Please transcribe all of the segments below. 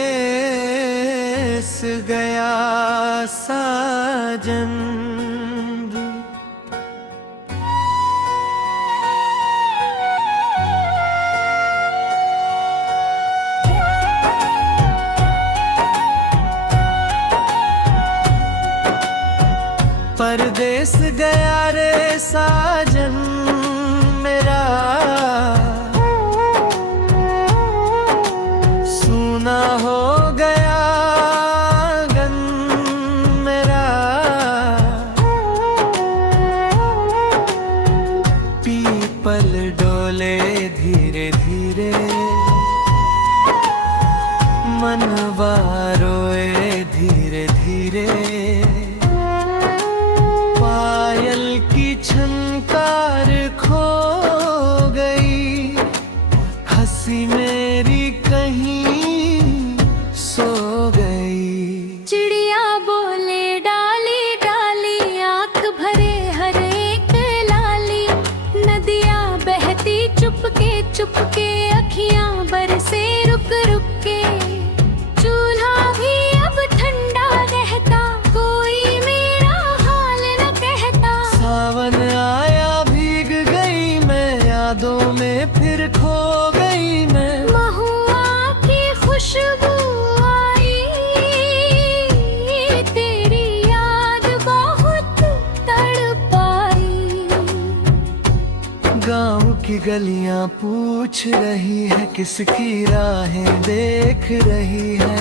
परदेस गया साजन। परदेस गया रे साजन मेरा, सूना हो गया आंगन मेरा। पीपल डोले धीरे धीरे, मनवा रोए धीरे धीरे। पायल की झनकार खो गई, हंसी मेरी कहीं सो गई। चिड़िया बोले डाली डाली, आँख भरे हर एक लाली। नदियाँ बहती चुपके चुपके, अखियाँ बरसे रुक रुक के। चूल्हा भी अब ठंडा रहता, कोई मेरा हाल न कहता। सावन आया भीग गई मैं, यादों में फिर खो गई मैं। महुआ की खुशबू आई, तेरी याद बहुत तड़पाई। गाँव की गलियां पूछ रही है, किसकी राहें देख रही है।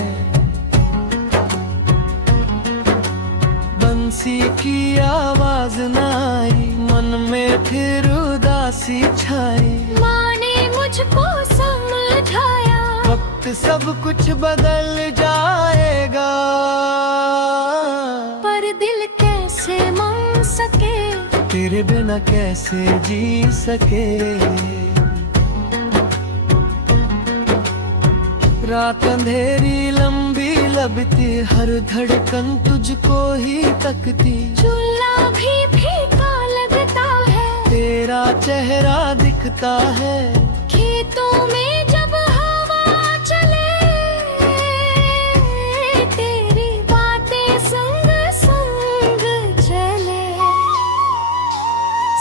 बंसी की आवाज न आई, मन में फिर उदासी छाई। माँ ने मुझको समझाया, वक्त सब कुछ बदल जाएगा, पर दिल कैसे मान सके। तेरे बिना कैसे जी सके। रात अंधेरी लंबी लगती, हर धड़कन तुझको ही तकती। चूल्हा भी फीका लगता है, तेरा चेहरा दिखता है। खेतों में जब हवा चले, तेरी बातें संग संग चले।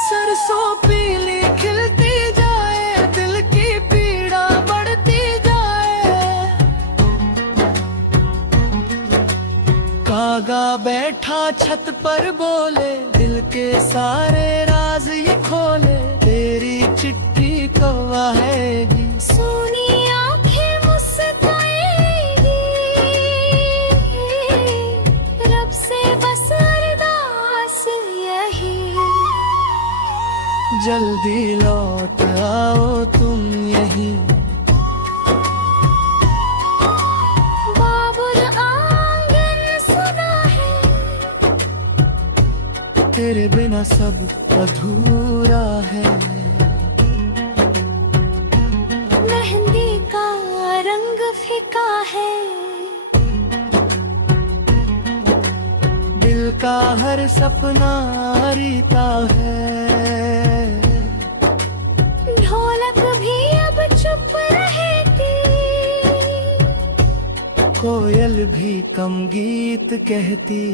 सरसों पीली खिलती जाए, दिल की पीड़ा बढ़ती जाए। कागा बैठा छत पर बोले, दिल के सारे राज ये खोले। तेरी चिट्ठी कब आएगी, सोनी आंखें मुस्कुराएगी। रब से बस अरदास यही, जल्दी लौट आओ तुम यहीं। बाबुल आंगन सुना है, तेरे बिना सब अधूरा है। मेहंदी का रंग फीका है, दिल का हर सपना रीता है। ढोलक भी अब चुप रहेगी, कोयल भी कम गीत कहती।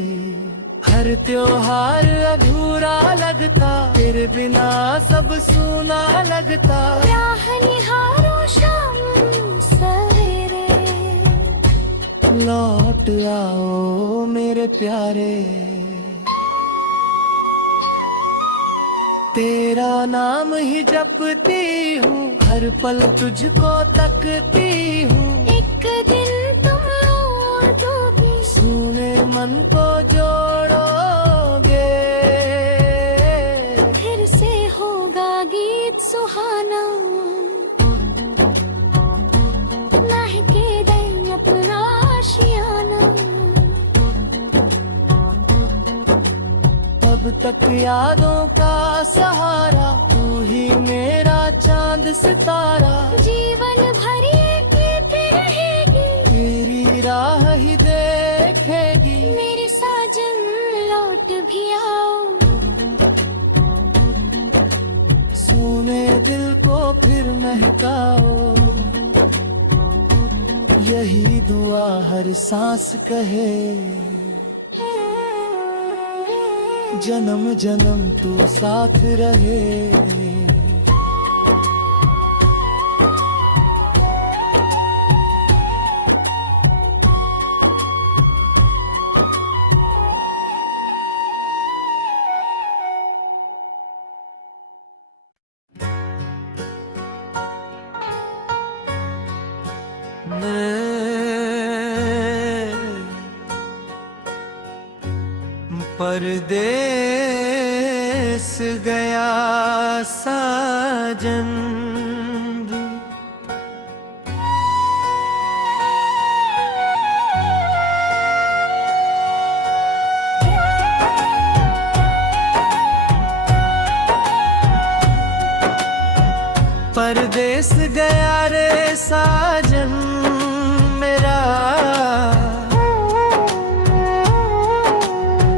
हर त्योहार अधूरा लगता, तेरे बिना सब सूना लगता। राह निहारो शाम सवेरे, लौट आओ मेरे प्यारे। तेरा नाम ही जपती हूँ, हर पल तुझको तकती हूँ। एक दिन तुम लौटोगे, सुने मन को जोड़ोगे। फिर से होगा गीत सुहाना। महके दे अपना आशियाना, तब तक यादों का सहारा, तू ही मेरा चांद सितारा। जीवन भर ये गीत रहेगी, तेरी राह ही देखेगी। मेरे साजन लौट भी आओ। फिर महकाओ। यही दुआ हर सांस कहे, जन्म जन्म तू साथ रहे। परदेस गया साजन भी, परदेस गया रे साजन मेरा,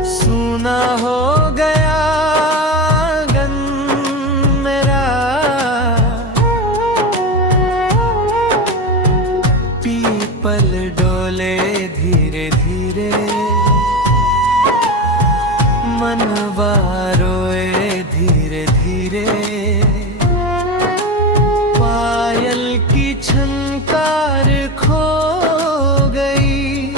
सूना हो गया आंगन मेरा। पीपल डोले धीरे धीरे, मनवा रोए धीरे धीरे। पायल की झनकार खो गई,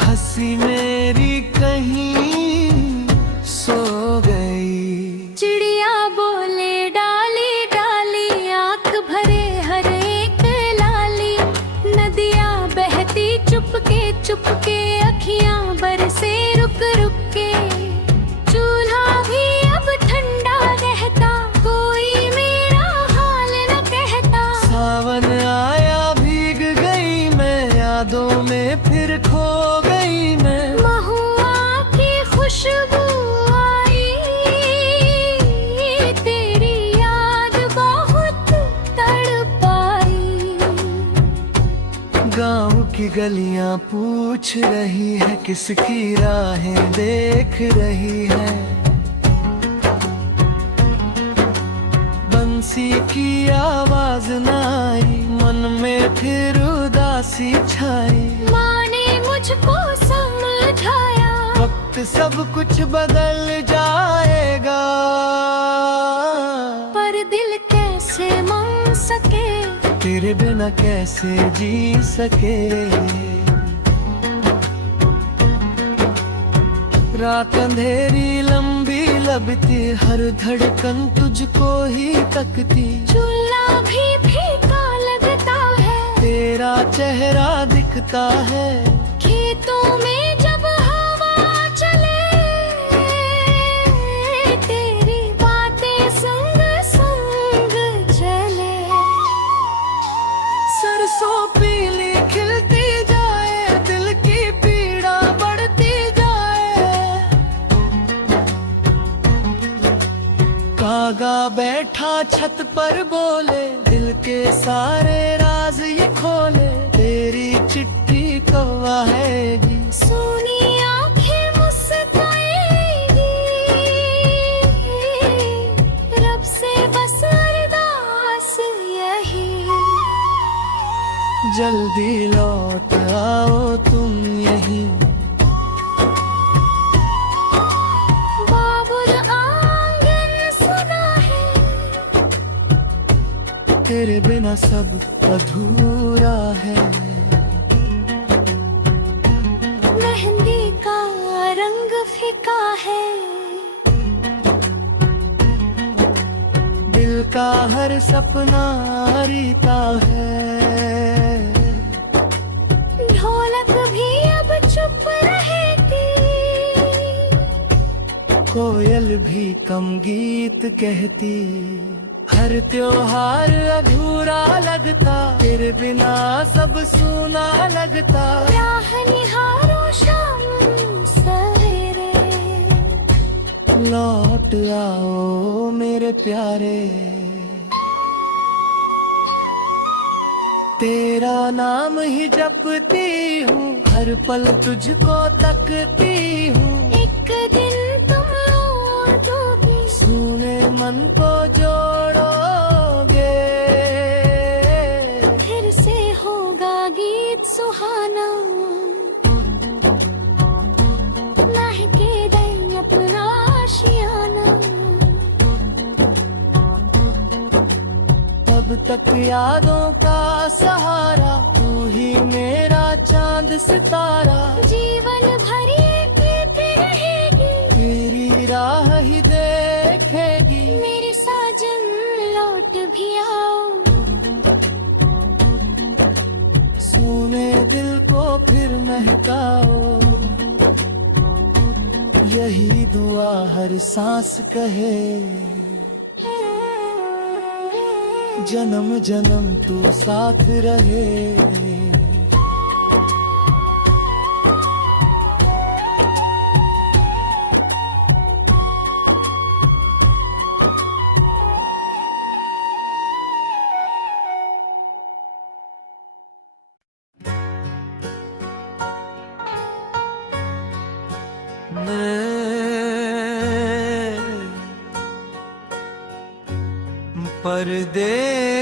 हंसी मेरी कहीं सो गई। चिड़िया बोले डाली डाली, आँख भरे हर एक लाली। नदियाँ बहती चुपके चुपके, अखियाँ बरसे रुक रुक के। चूल्हा भी अब ठंडा रहता, कोई मेरा हाल न कहता। सावन आया भीग गई मैं, यादों में फिर खो गई मैं। महुआ की खुशबू आई, तेरी याद बहुत तड़पाई। गाँव की गलियां पूछ रही है, किसकी राहें देख रही है। बंसी की आवाज न आई, मन में फिर उदासी छाई। माँ ने मुझको समझाया, वक्त सब कुछ बदल जाएगा, पर दिल कैसे मान सके। तेरे बिना कैसे जी सके। रात अंधेरी लंबी लगती, हर धड़कन तुझको ही तकती। चूल्हा भी फीका लगता है, तेरा चेहरा दिखता है। खेतों में जब हवा चले, तेरी बातें संग संग चले। सरसों पीली खिलती जाए, दिल की पीड़ा बढ़ती जाए। कागा बैठा छत पर बोले, दिल के सारे राज ये खोले। तेरी चिट्ठी कब आएगी, सोनी आंखें मुस्कुराएगी। रब से बस अरदास यही, जल्दी लौट आओ तुम यहीं। बाबुल आंगन सुना है, तेरे बिना सब अधूरा है। मेहंदी का रंग फीका है, दिल का हर सपना रीता है। ढोलक भी अब चुप रहती, कोयल भी कम गीत कहती। हर त्योहार अधूरा लगता, तेरे बिना सब सूना लगता। राह निहारो शाम सवेरे, लौट आओ मेरे प्यारे। तेरा नाम ही जपती हूँ, हर पल तुझको तकती हूँ। एक दिन तुम लौटोगे, सुने मन को जोड़ोगे। के दे अपना आशियाना। तब तक यादों का सहारा, तू ही मेरा चांद सितारा। जीवन भर ये पीती रहेगी, तेरी राह ही देखेगी। मेरे साजन लौट भी आओ, सुने दिल को फिर महकाओ। यही दुआ हर सांस कहे, जन्म जन्म तू साथ रहे।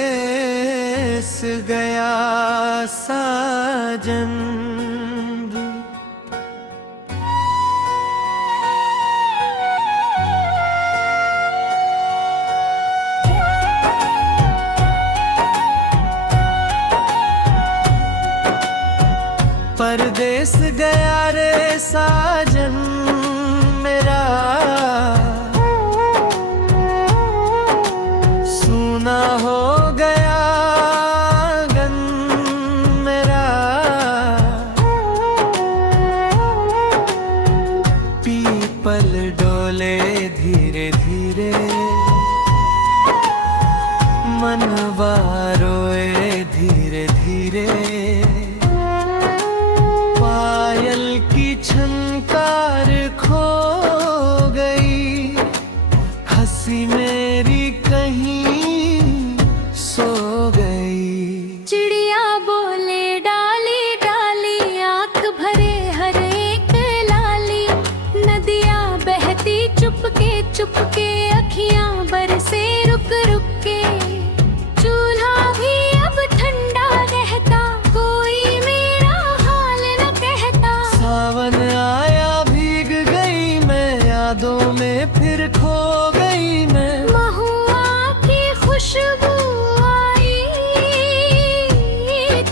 परदेस गया साजन भी, परदेस गया रे साजन मेरा। सूना हो गया आंगन मेरा, पीपल डोले धीरे धीरे, मनवा रोए धीरे धीरे। पायल की झनकार खो गई, हंसी मेरी कहीं सो गई। चिड़िया बोले डाली डाली, आँख भरे हर एक लाली। नदियाँ बहती चुपके चुपके, अखियाँ बरसे रुक रुक के। चूल्हा भी अब ठंडा रहता, कोई मेरा हाल न कहता। सावन आया भीग गई मैं, यादों में फिर खो गई मैं। महुआ की खुशबू आई,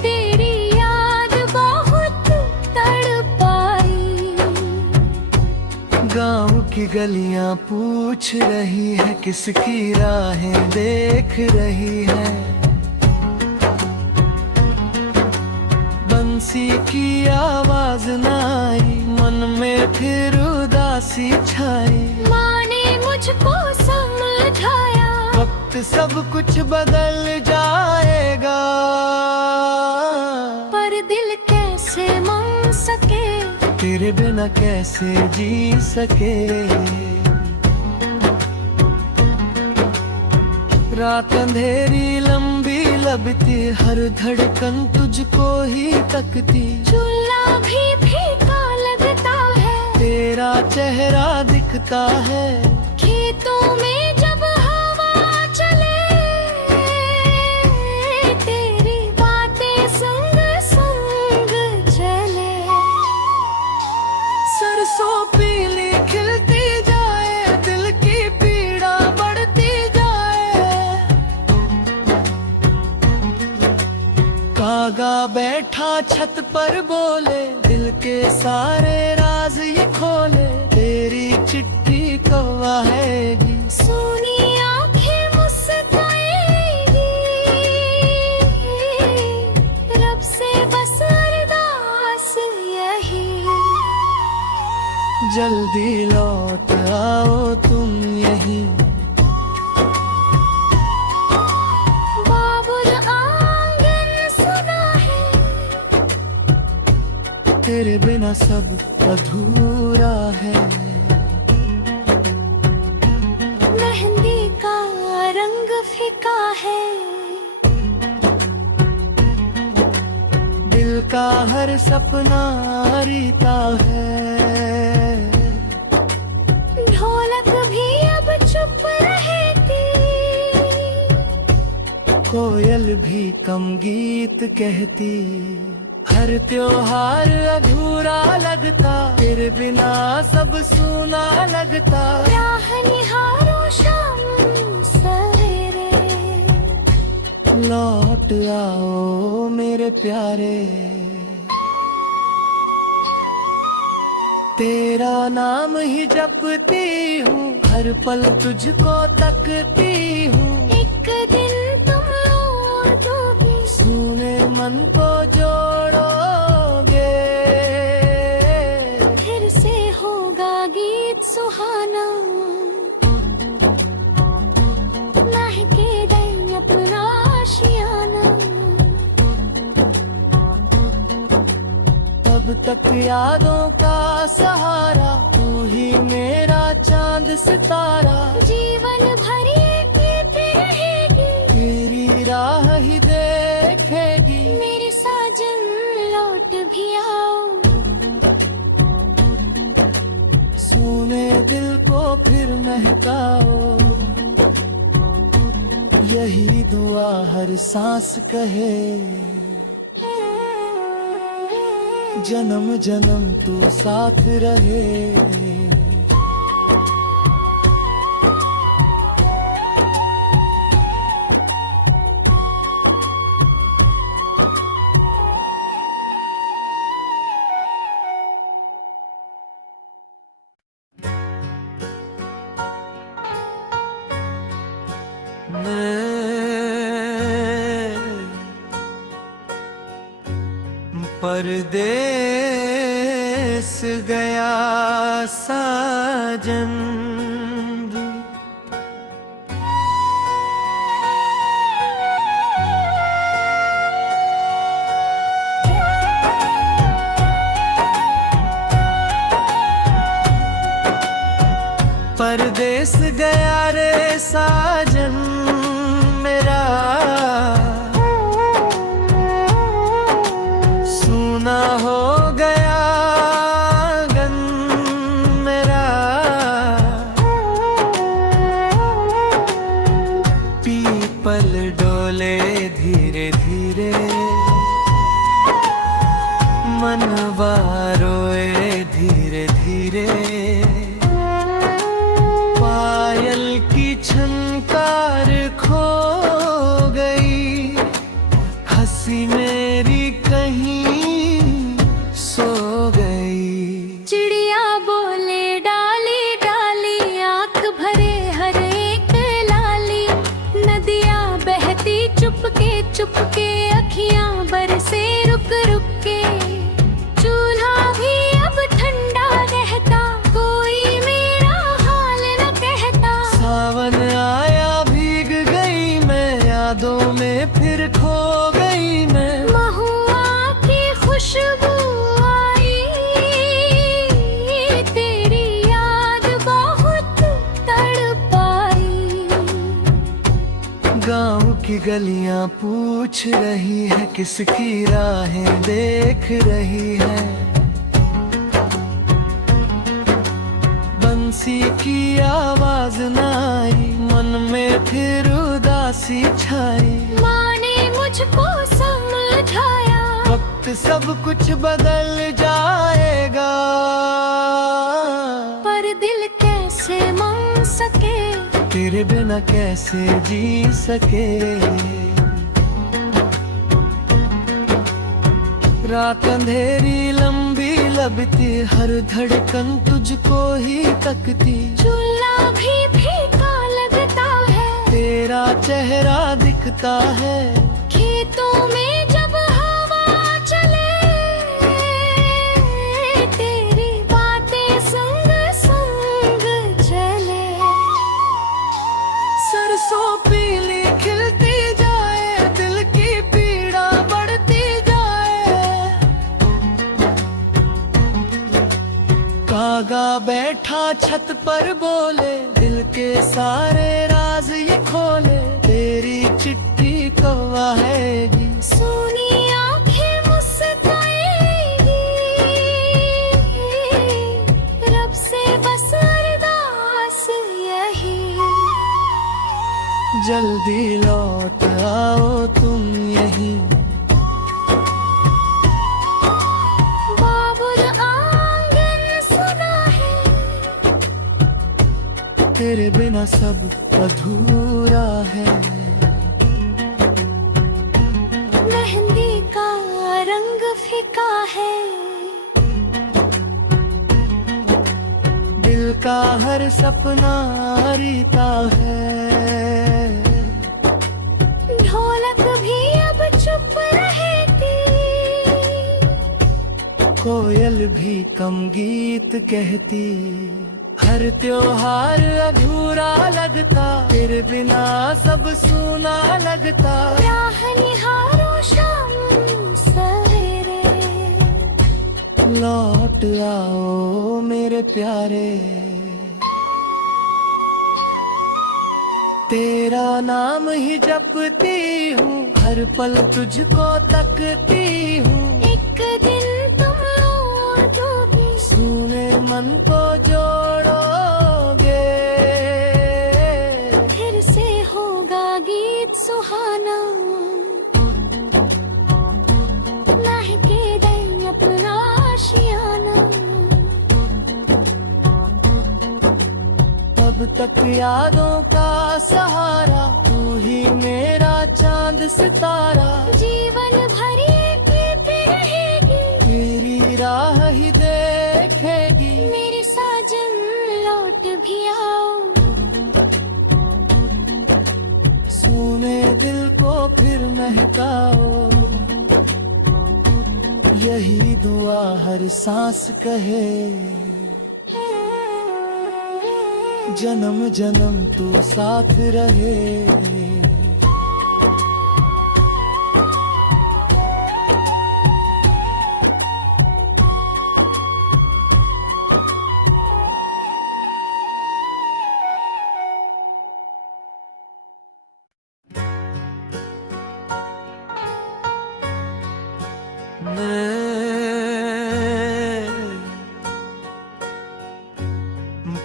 तेरी याद बहुत तड़पाई। गाँव की गलियां पूछ रही है, किसकी राहें देख रही है। बंसी की आवाज न आई, मन में फिर उदासी छाई। माँ ने मुझको समझाया, वक्त सब कुछ बदल जाएगा, पर दिल कैसे मान सके। तेरे बिना कैसे जी सके। रात अंधेरी लंबी लगती, हर धड़कन तुझको ही तकती। चूल्हा भी फीका लगता है, तेरा चेहरा दिखता है। खेतों में जब हवा चले, तेरी बातें संग संग चले। सरसों पीली खिलती जाए, दिल की पीड़ा बढ़ती जाए। कागा बैठा छत पर बोले, दिल के सारे राज ये खोले। तेरी चिट्ठी कौवा हैगी, सोनी आंखें मुस्कुराएगी, रब से बस अरदास यही। जल्दी लौट आओ तुम यहीं। बाबुल आंगन सुना है, तेरे बिना सब अधूरा है। मेहंदी का रंग फीका है, दिल का हर सपना रीता है। ढोलक भी अब चुप रहती, कोयल भी कम गीत कहती। हर त्योहार अधूरा लगता, तेरे बिना सब सूना लगता। राह निहारो शाम सवेरे, लौट आओ मेरे प्यारे। तेरा नाम ही जपती हूँ, हर पल तुझको तकती हूँ। एक दिन तुम लौटोगे, सुने मन को जोड़ोगे। फिर से होगा गीत सुहाना, महके दे अपना आशियाना। तब तक यादों का सहारा, तू ही मेरा चांद सितारा। जीवन भर ये गीत रहेगी, तेरी राह ही देखेगी। मेरे साजन लौट भी आओ। सुने दिल को फिर महकाओ, यही दुआ हर सांस कहे। जन्म जन्म तू साथ रहे। परदेस गया साजन, परदेस गया रे साजन मेरा। सूना हो गया आंगन मेरा। पीपल डोले धीरे धीरे, मनवा रोए धीरे धीरे। पायल की झनकार खो गई, हंसी मेरी कहीं सो गई। चिड़िया बोले डाली डाली, आँख भरे हर एक लाली। नदियाँ बहती चुपके चुपके, अखियाँ बरसे रुक रुक के। चूल्हा भी अब ठंडा रहता, कोई मेरा हाल न कहता। सावन आया भीग गई मैं, यादों में फिर खो गई मैं। महुआ की खुशबू आई, तेरी याद बहुत तड़पाई। गाँव की गलियां पूछ रही है, किसकी राहें देख रही है। बंसी की आवाज न आई, मन में फिर उदासी छाई। माँ ने मुझको समझाया, वक्त सब कुछ बदल जाएगा। पर दिल कैसे मान सके, तेरे बिना कैसे जी सके। रात अंधेरी लंबी लगती, हर धड़कन तुझको ही तकती। चूल्हा भी फीका लगता है, तेरा चेहरा दिखता है। खेतों में जब हवा चले, तेरी बातें संग संग चले। सरसों पीली खिलती जाए, दिल की पीड़ा बढ़ती जाए। कागा बैठा छत पर बोले, दिल के सारे राज ये खोले। तेरी चिट्ठी कब आएगी, सोनी आंखें मुस्कुराएगी। रब से बस अरदास यही, जल्दी लौट आओ तुम यहीं। तेरे बिना सब अधूरा है। मेहंदी का रंग फीका है, दिल का हर सपना रीता है। ढोलक भी अब चुप रहेगी, कोयल भी कम गीत कहती। हर त्योहार अधूरा लगता, तेरे बिना सब सूना लगता। राह निहारो शाम सवेरे, लौट आओ मेरे प्यारे। तेरा नाम ही जपती हूँ, हर पल तुझको तकती हूँ। एक दिन तुम लौटोगे, सुने मन को जोड़ोगे। फिर से होगा गीत सुहाना, महके दे अपना आशियाना। तब तक यादों का सहारा, तू ही मेरा चांद सितारा। जीवन भर ये गीत रहेगी, तेरी राह ही देखेगी। मेरे साजन लौट भी आओ, सुने दिल को फिर महकाओ। यही दुआ हर सांस कहे, जन्म जन्म तू साथ रहे।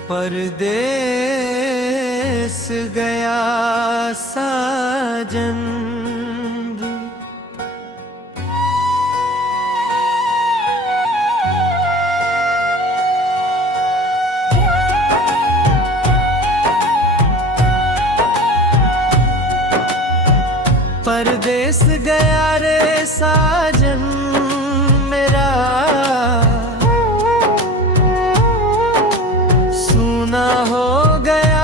परदेस गया साजन, परदेस गया रे साजन मेरा। सूना हो गया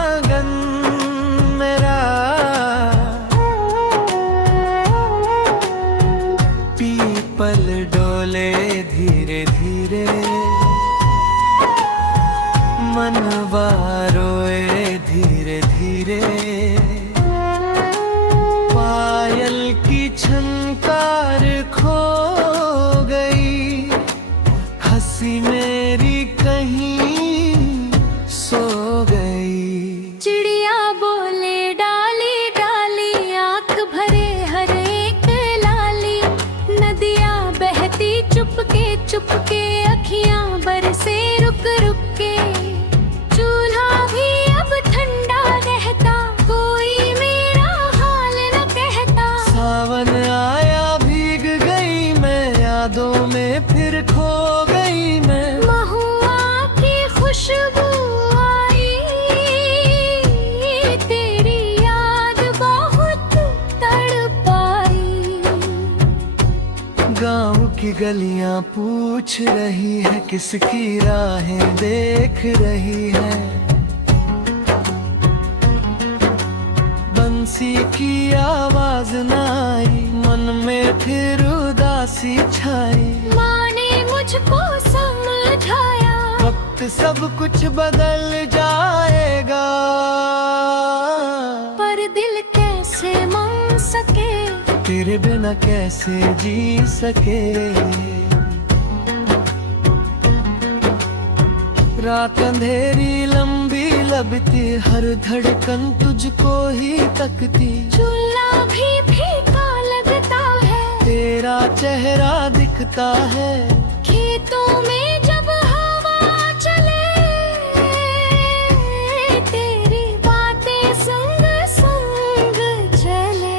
आंगन मेरा। पीपल डोले धीरे धीरे, मनवा रोए धीरे धीरे। पायल की झनकार खो गई, हंसी मेरी कहीं सो गई। चिड़िया बोले डाली डाली, आंख भरे हर एक लाली। नदियाँ बहती चुपके चुपके, अखियाँ बरसे रुक रुक के। चूल्हा भी अब ठंडा रहता, कोई मेरा हाल न कहता। सावन आया भीग गई मैं, यादों में फिर खो गई मैं। महुआ की खुशबू आई, तेरी याद बहुत तड़पाई। गाँव की गलियां पूछ रही है, किसकी राहें देख रही है। बंसी की आवाज न आई, मन में फिर उदासी छाई। माँ ने मुझको समझाया, वक्त सब कुछ बदल जाएगा। पर दिल कैसे मान सके, तेरे बिना कैसे जी सके। रात अंधेरी लंबी लगती, हर धड़कन तुझको ही तकती। चूल्हा भी फीका लगता है, तेरा चेहरा दिखता है। खेतों में जब हवा चले, तेरी बातें संग संग चले।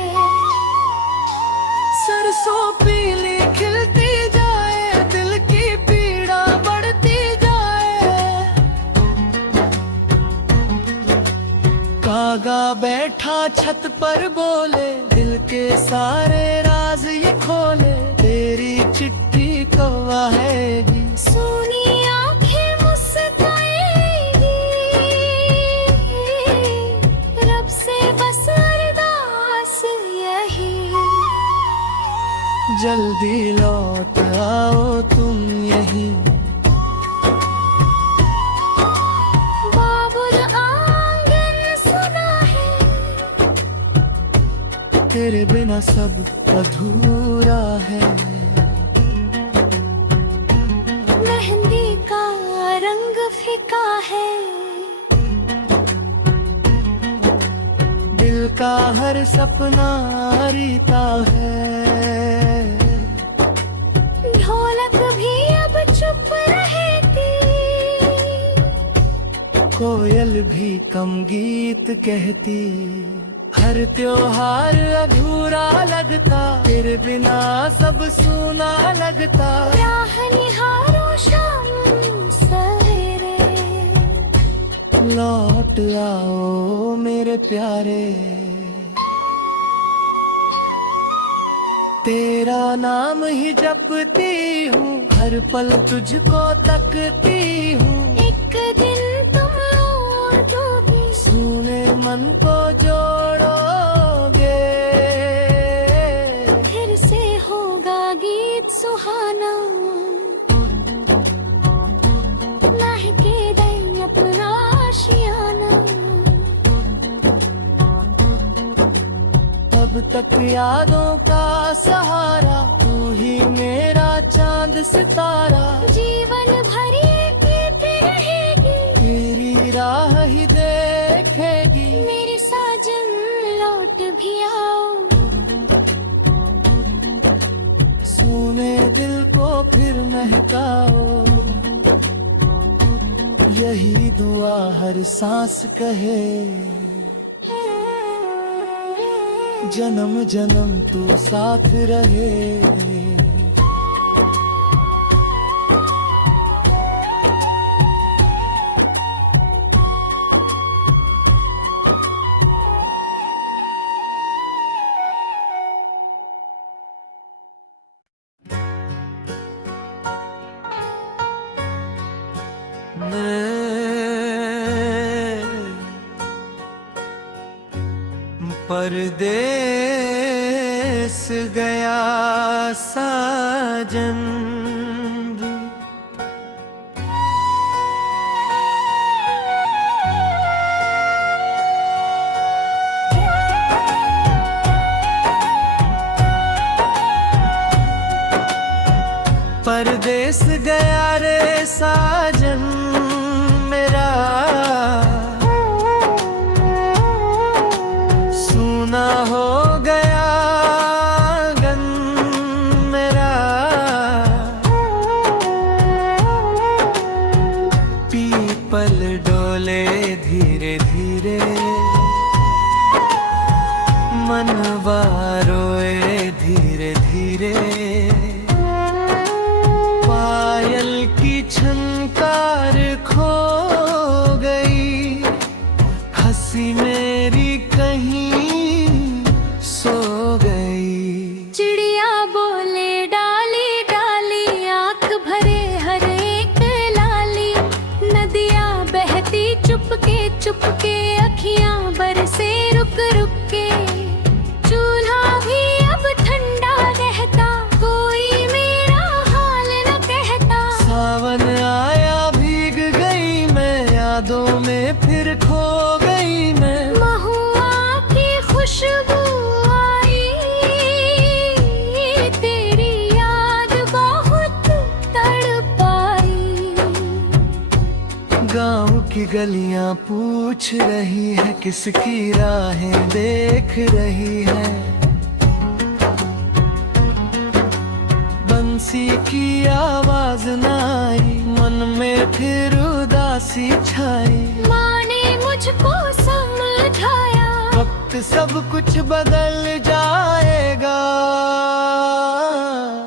सरसों पीली खिलती जाए, दिल की पीड़ा बढ़ती जाए। बैठा छत पर बोले, दिल के सारे राज ये खोले, तेरी चिट्ठी कब आएगी। सोनी आंखें मुस्कुराएगी, रब से बस अरदास यही, जल्दी लौट आओ तुम यहीं। बाबुल आंगन सुना है, तेरे बिना सब अधूरा है। मेहंदी का रंग फीका है, दिल का हर सपना रीता है। ढोलक भी अब चुप रहेगी, कोयल भी कम गीत कहती। हर त्योहार अधूरा लगता, तेरे बिना सब सूना लगता। राह निहारो शाम सवेरे, लौट आओ मेरे प्यारे। तेरा नाम ही जपती हूँ, हर पल तुझको तकती हूँ। एक दिन तुम लौटोगे, सुने मन को जोड़ोगे। फिर से होगा गीत सुहाना, महके दे अपना आशियाना। तब तक यादों का सहारा, तू ही मेरा चांद सितारा। जीवन भर ये गीत रहेगी, तेरी राह ही देखेगी। मेरे साजन लौट भी आओ, सुने दिल को फिर महकाओ। यही दुआ हर सांस कहे, जन्म जन्म तू साथ रहे। परदेस गया साजन भी, परदेस गया रे साजन मेरा। सूना हो गया आंगन मेरा, पीपल डोले धीरे धीरे, मनवा रोए धीरे धीरे। पायल की झनकार खो गई, हंसी मेरी कहीं सो गई। चिड़िया बोले डाली डाली, आंख भरे हर एक लाली। नदियाँ बहती चुपके चुपके, अखियाँ बरसे रुक रुक के। चूल्हा भी अब ठंडा रहता, कोई मेरा हाल न कहता। सावन आया भीग गई मैं, यादों में फिर खो गई मैं। महुआ की खुशबू आई, तेरी याद बहुत तड़पाई। गाँव की गलियां पूछ रही है, किसकी राहें देख रही है। बंसी की आवाज न आई, मन में फिर उदासी छाई। माँ ने मुझको समझाया, वक्त सब कुछ बदल जाएगा,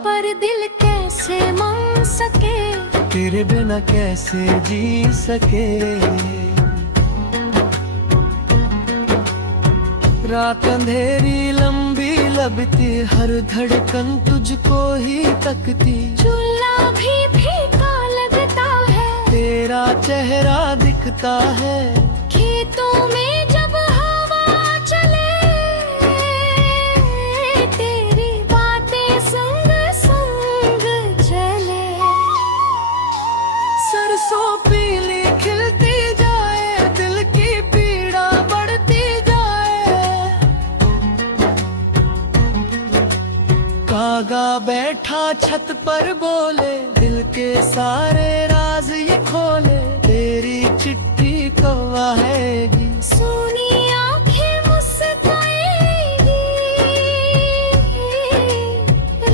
पर दिल कैसे मान सके। तेरे बिना कैसे जी सके। रात अंधेरी लंबी लगती, हर धड़कन तुझको ही तकती। चूल्हा भी फीका लगता है, तेरा चेहरा दिखता है। खेतों में जब हवा चले, तेरी बातें संग संग चले। सरसों पीली खिलती जाए, दिल की पीड़ा बढ़ती जाए। कागा बैठा छत पर बोले, दिल के सारे राज ये खोले। तेरी चिट्ठी कब आएगी, सोनी आंखें मुस्कुराएगी,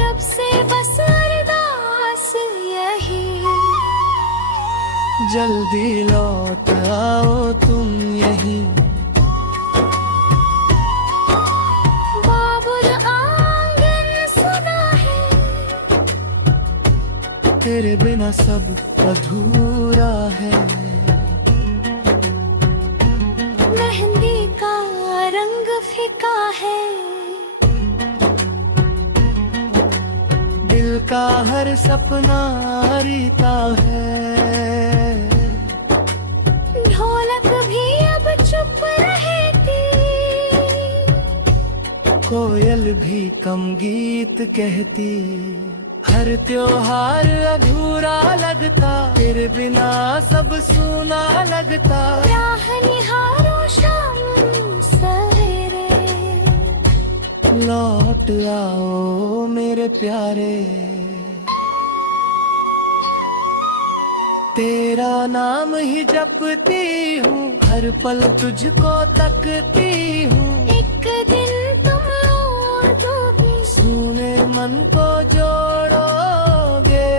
रब से बस अरदास यही। जल्दी लौट आओ तुम यहीं। बाबुल आंगन सुना है, तेरे बिना सब अधूरा है। मेहंदी का रंग फीका है, दिल का हर सपना रीता है। ढोलक भी अब चुप रहेगी, कोयल भी कम गीत कहती। हर त्योहार अधूरा लगता, तेरे बिना सब सूना लगता। राह निहारो शाम सवेरे, लौट आओ मेरे प्यारे। तेरा नाम ही जपती हूँ, हर पल तुझको तकती हूँ। एक दिन तुम और दोगी, सुने मन को जोड़ोगे।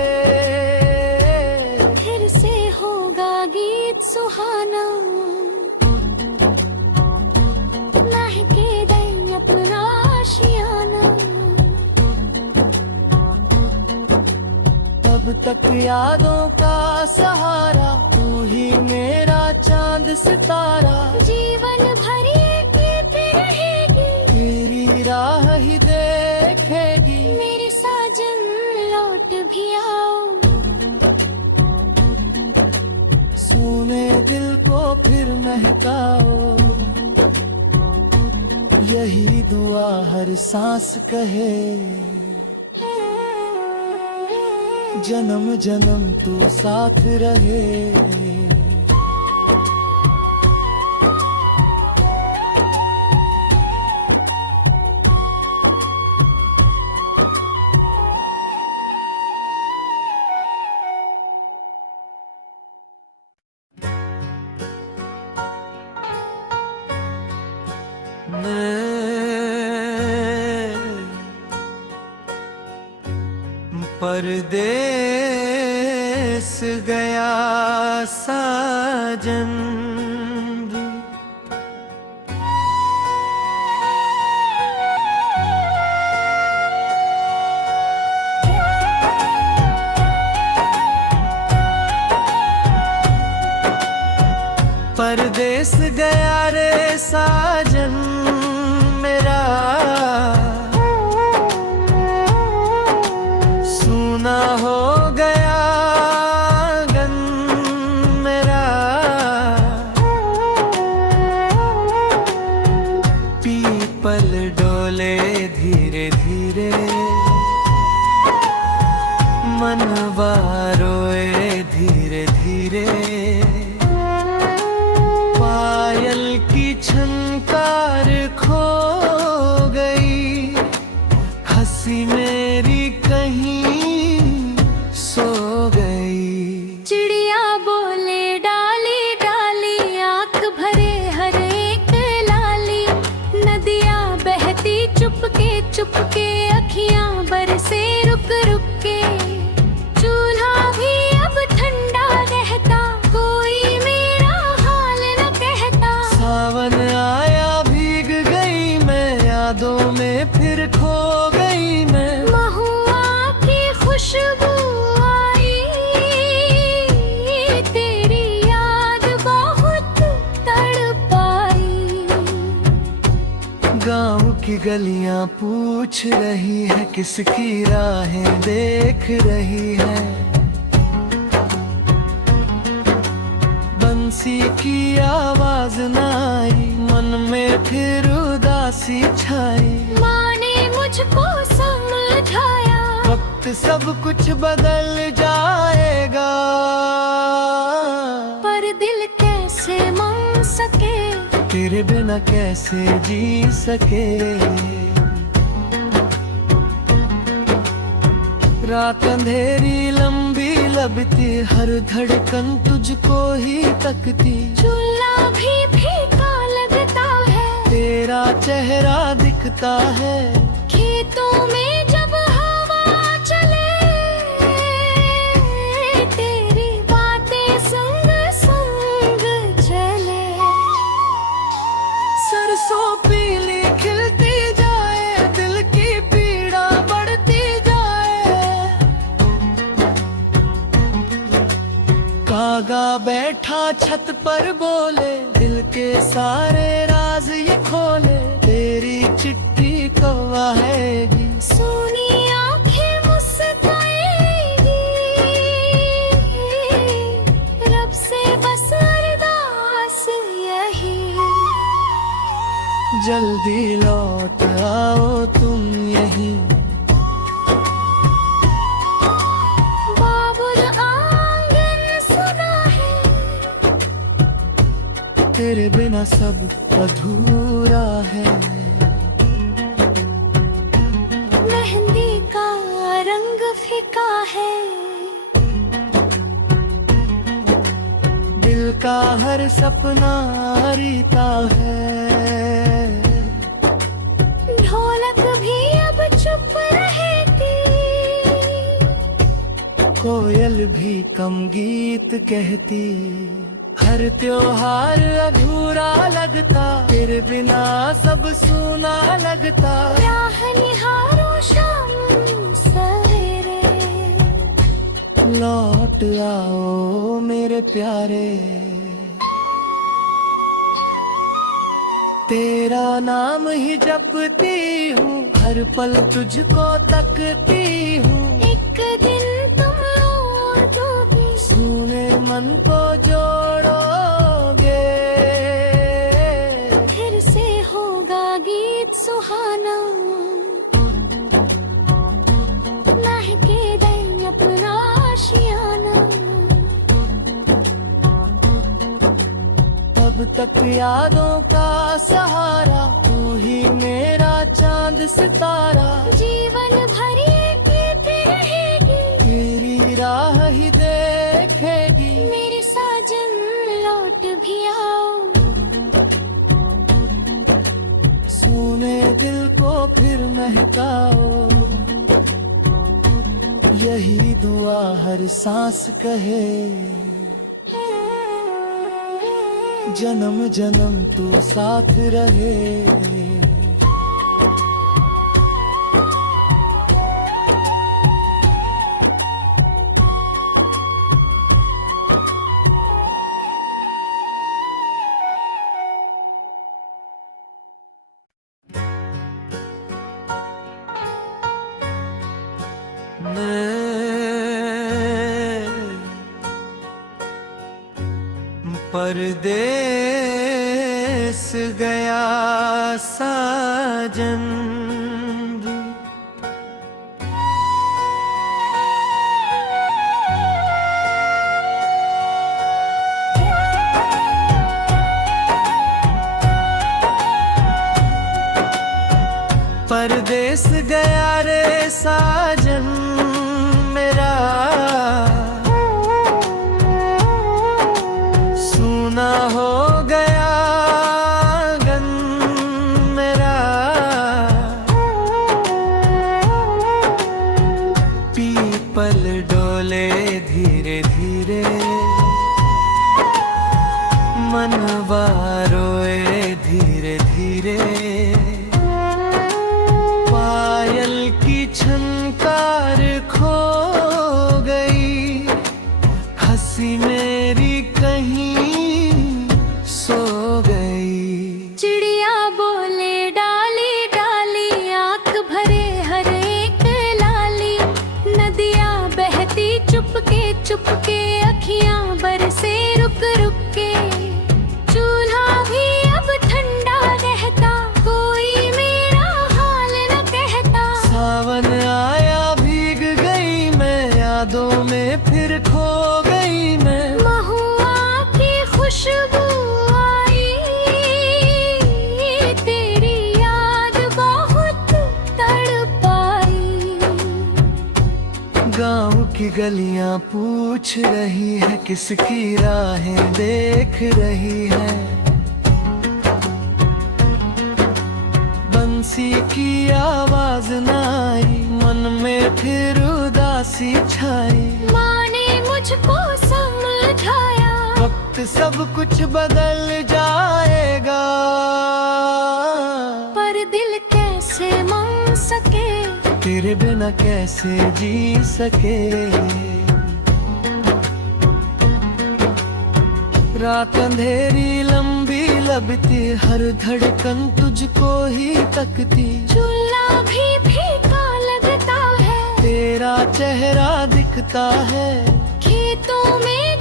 फिर से होगा गीत सुहाना, महके दे अपना आशियाना। तब तक यादों का सहारा, तू ही मेरा चांद सितारा। जीवन भर ये गीत रहेगी, तेरी राह ही देखेगी। मेरे साजन लौट भी आओ, सुने दिल को फिर महकाओ। यही दुआ हर सांस कहे, जन्म जन्म तू साथ रहे। परदेस गया साजन भी, परदेस गया रे साजन मेरा। सूना हो गया आंगन मेरा। पीपल डोले धीरे धीरे, मनवा रोए धीरे धीरे। पायल की झनकार गली गलियां पूछ रही है, किसकी राहें देख रही है। बंसी की आवाज न आई, मन में फिर उदासी छाई। माँ ने मुझको समझाया, वक्त सब कुछ बदल जाएगा, पर दिल कैसे मान सके, तेरे बिना कैसे जी सके। रात अंधेरी लंबी लगती, हर धड़कन तुझको ही तकती। चूल्हा भी फीका लगता है, तेरा चेहरा दिखता है। खेतों में जब हवा चले, तेरी बातें संग संग चले। सरसों पीली खिलती जाए, दिल की पीड़ा बढ़ती जाए। कागा बैठा छत पर बोले, दिल के सारे राज ये खोले। तेरी चिट्ठी कब आएगी, सोनी आंखें मुस्कुराएगी, रब से बस अरदास यही। जल्दी लौट आओ तुम यहीं। बाबुल आंगन सुना है, तेरे बिना सब अधूरा है। मेहंदी का रंग फीका है, दिल का हर सपना रीता है। ढोलक भी अब चुप रहेगी, कोयल भी कम गीत कहती। हर त्योहार अधूरा लगता, तेरे बिना सब सूना लगता। राह निहारो शाम सवेरे, लौट आओ मेरे प्यारे। तेरा नाम ही जपती हूँ, हर पल तुझको तकती हूँ। एक दिन तुम लौटोगे, सुने मन को जोड़ोगे। फिर से होगा गीत सुहाना, महके दे अपना आशियाना। तब तक यादों का सहारा, तू ही मेरा चांद सितारा। जीवन भर ये पीती रहेगी, तेरी राह ही देखेगी। मेरे साजन लौट भी आओ, सुने दिल को फिर महकाओ। यही दुआ हर सांस कहे, जन्म जन्म तू साथ रहे। परदेस गया साजन भी, परदेस गया रे साजन मेरा। सूना हो गया गन मेरा, पीपल डोले धीरे धीरे, मनवा रोए धीरे धीरे। पायल की झनकार खो गई, हंसी मेरी कहीं सो गई। चिड़िया बोले डाली डाली, खुशबू आई, तेरी याद बहुत तड़पाई। गाँव की गलियां पूछ रही है, किसकी राहें देख रही है। बंसी की आवाज न आई, मन में फिर उदासी छाई। माँ ने मुझको समझाया, वक्त सब कुछ बदल जाएगा, पर दिल कैसे मान सके, तेरे बिना कैसे जी सके। रात अंधेरी लंबी लगती, हर धड़कन तुझको ही तकती। चूल्हा भी फीका लगता है, तेरा चेहरा दिखता है खेतों में